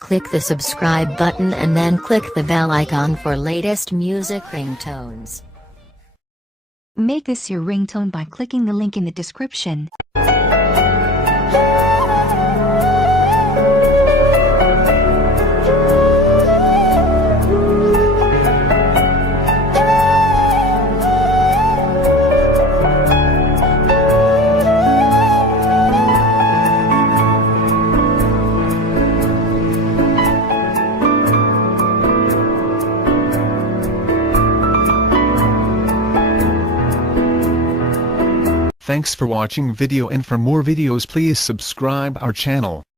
Click the subscribe button and then click the bell icon for latest music ringtones. Make this your ringtone by clicking the link in the description. Thanks for watching video, and for more videos please subscribe our channel.